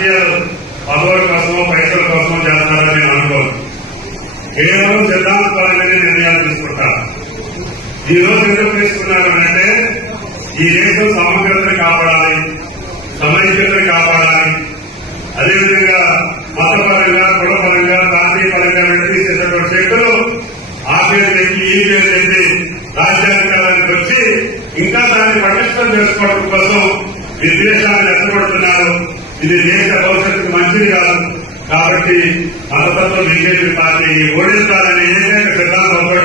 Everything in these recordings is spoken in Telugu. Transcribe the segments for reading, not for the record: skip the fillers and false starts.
రాజకీయాలు పదవుల కోసమో పైసల కోసమో చేస్తారని నేను అనుకోను. కేవలం సిద్ధాంతపరంగానే నిర్ణయాలు తీసుకుంటారు. ఈ రోజు ఎందుకు తీసుకున్నారు అంటే ఈ దేశం సమగ్రతను కాపాడాలి, సమైక్యతను కాపాడాలి, అదేవిధంగా మతపరంగా కులపరంగా ప్రాంతీయ పరంగా నడిపించేటటువంటి శక్తులు ఆ పేరు తెచ్చి ఈ పేరు తెచ్చి రాజ్యాంగానికి వచ్చి ఇంకా దాన్ని పటిష్టం చేసుకోవడం కోసం విద్వేషాన్ని రెచ్చగొడుతున్నారు. ఇది దేశ భవిష్యత్తుకు మంచిది కాదు. కాబట్టి మతతత్వ బీజేపీ పార్టీ ఓడించాలనే ఏకైక సిద్ధాంతంతో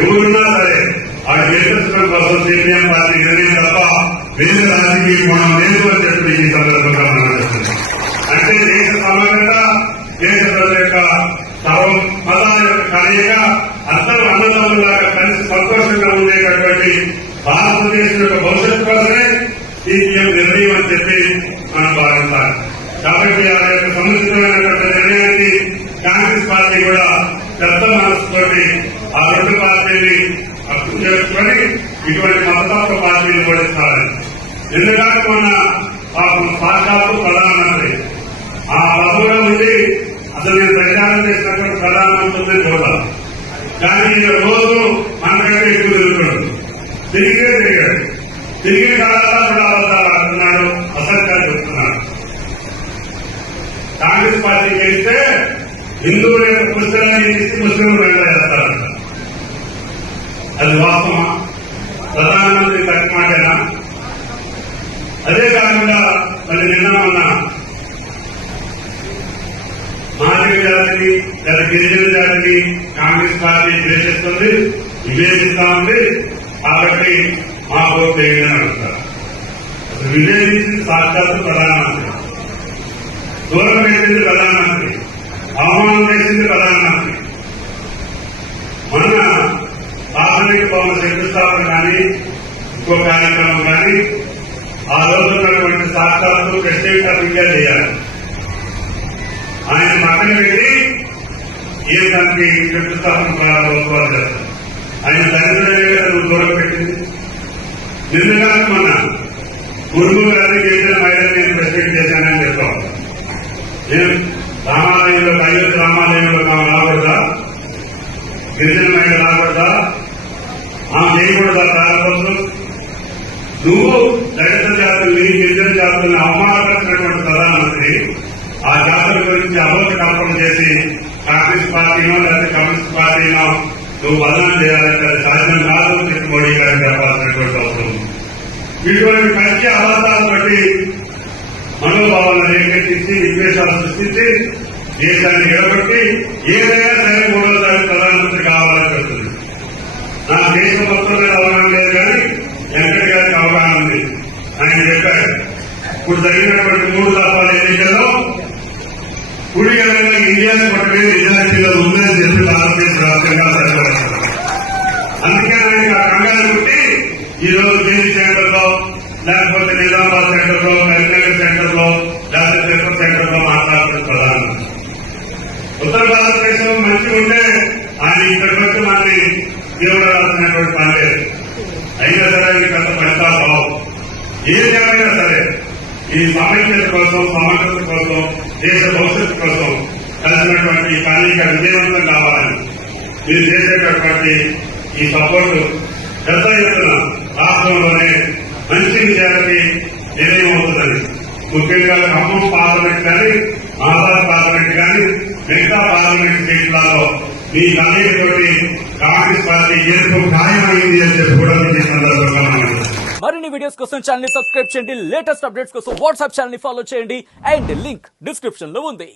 ఎవరున్నా సరే ఆ నేతృత్వం కోసం సిపిఎం పార్టీ నిర్ణయం తప్ప వేరే రాజకీయ కోణం లేదు అని చెప్పి ఈ సందర్భంగా మనం చెప్తుంది. అంటే దేశ సమగ్రత, దేశ ప్రజల యొక్క మతాల యొక్క కలయిక, అందరూ అన్నదమ్ములాగా కలిసి సంతోషంగా ఉండేటటువంటి భారతదేశం యొక్క భవిష్యత్తు కోసమే సిపిఎం నిర్ణయం అని చెప్పి మనం భావించాలి. కాబట్టి ఆ యొక్క సముచితమైనటువంటి నిర్ణయానికి కాంగ్రెస్ పార్టీ కూడా పెద్ద మనసుతోటి ఆ రెండు పార్టీని అర్థం చేసుకుని ఇటువంటి మతతత్వ పార్టీలు ఓడిస్తారని. ఎందుకంటే మొన్న సాక్షాత్తు ప్రధానమంత్రి ఆ పదవిలో ఉండి అసలు నేను ప్రచారం చేసినటువంటి ప్రధానమంత్రిని చూడాలి. కానీ రోజు మనకంటే ఎక్కువ తిరుగుతాడు, తిరిగాడు. తిరిగిన కాలంలో కూడా అబద్దాలు ఆడుతున్నాడు, అసత్యాలు చెప్తున్నాడు. కాంగ్రెస్ పార్టీ చేస్తే హిందువుల యొక్క పుస్తకాన్ని తీసి ముస్లింలు వేస్తారు. అది వాస్తవమా? ప్రధానమంత్రి తక్కువ మాటేనా? అదే కాకుండా మళ్ళీ నిన్న ఉన్న మాదిగ జాతిని లేదా గిరిజన జాతిని కాంగ్రెస్ పార్టీ ద్వేషిస్తుంది, వివేచిస్తా ఉంది. కాబట్టి మా ఓటు వేయని అడుగుతారు. వివేచించింది సాక్షాత్తు ప్రధానమంత్రి, దూరం వేసింది ప్రధానమంత్రి, అవమానం చేసింది ప్రధానమంత్రి. మొన్న ప్రాథమిక భవన శంకుస్థాపన కానీ ఇంకో కార్యక్రమం కానీ ఆ రోజు ఉన్నటువంటి సాక్షాత్తు ప్రెసిడెంట్ ఆఫ్ ఇండియా చేయాలి. ఆయన పక్కన పెట్టి ఏ దానికి శంకుస్థాపన ప్రారంభోత్సవాలు చేస్తారు. ఆయన దరిద్రమే నువ్వు దూరం పెట్టింది. నిన్నగా మొన్న గురువు గారిని చేసిన మహిళలు నేను ప్రెసిడెంట్ చేశానని చెప్పాం. నేను రామాలయంలో అయోధ్య రామాలయంలో మనం రాకూడదా? గిరిజన మహిళ రాకూడదా? చేయకూడదా? ప్రారంభోత్సవం నువ్వు దళిత జాతుల్ని గిరిజన జాతుల్ని అవమానపరిచినటువంటి ప్రధానమంత్రి ఆ జాతుల గురించి అబద్ధ కల్పన చేసి కాంగ్రెస్ పార్టీనో లేకపోతే కమ్యూనిస్ట్ పార్టీనో నువ్వు బదనం చేయాలంటే అది సాధ్యం కాదు చెప్పి మోడీ గారికి చెప్పాల్సినటువంటి అవసరం. ఇటువంటి మంచి అబద్దాలు బట్టి మనోభావాలను రేకెత్తించి విద్వేషాలు సృష్టించి దేశాన్ని నిలబెట్టి ఏదైనా సరే మూడోసారి ప్రధానమంత్రి కావాలని చెప్తుంది. నా దేశం మొత్తం మీద అవగాహన లేదు కానీ వెంకట గారికి అవగాహన ఉంది. ఆయన చెప్పారు ఇప్పుడు జరిగినటువంటి 3 దఫాల ఎన్నికల్లో కుడి ఎన్నికల్లో ఇండియాని పట్టుకుని నిజాయితీలో ఉందని చెప్పి భారతదేశ రాష్ట్రంగా సరిపడారు. అందుకే ఆయన కంగారు పుట్టి ఈ రోజు జేసీ సెంటర్ లో లేకపోతే నిజామాబాద్ సెంటర్ లో కరీంనగర్ సెంటర్ లో లేకపోతే తిరుపతి సెంటర్ లో మాట్లాడుతున్న ప్రధానమంత్రి. ఉత్తర భారతదేశం మంచిగా ఉంటే ఆయన ఇక్కడికి వచ్చి మనని దేవుడు రాసినటువంటి పని లేదు. అయినా సరే ఈ పెద్ద ఫలితాలు రావు. ఏదైనా సరే ఈ సమైక్యత కోసం, సమగ్రత కోసం, దేశ భవిష్యత్తు కోసం కలిసినటువంటి కలయిక విజయవంతం కావాలని మీరు చేసేటటువంటి ఈ సపోర్టు పెద్ద ఎత్తున రాష్ట్రంలోనే మంచి విజయానికి నిర్ణయం అవుతుందని, ముఖ్యంగా ఖమ్మం పార్లమెంట్ కానీ ఆధార్ పార్లమెంట్ కానీ మిగతా పార్లమెంట్ సీట్లలో మీ కలయికతోటి కాంగ్రెస్ పార్టీ గెలుపు ఖాయమైంది అని చెప్పి కూడా ఈ సందర్భంగా మరిన్ని వీడియోస్ కోసం ఛానల్ ని సబ్స్క్రైబ్ చేయండి. లేటెస్ట్ అప్డేట్స్ కోసం వాట్సాప్ ఛానల్ ని ఫాలో చేయండి. అండ్ లింక్ డిస్క్రిప్షన్ లో ఉంది.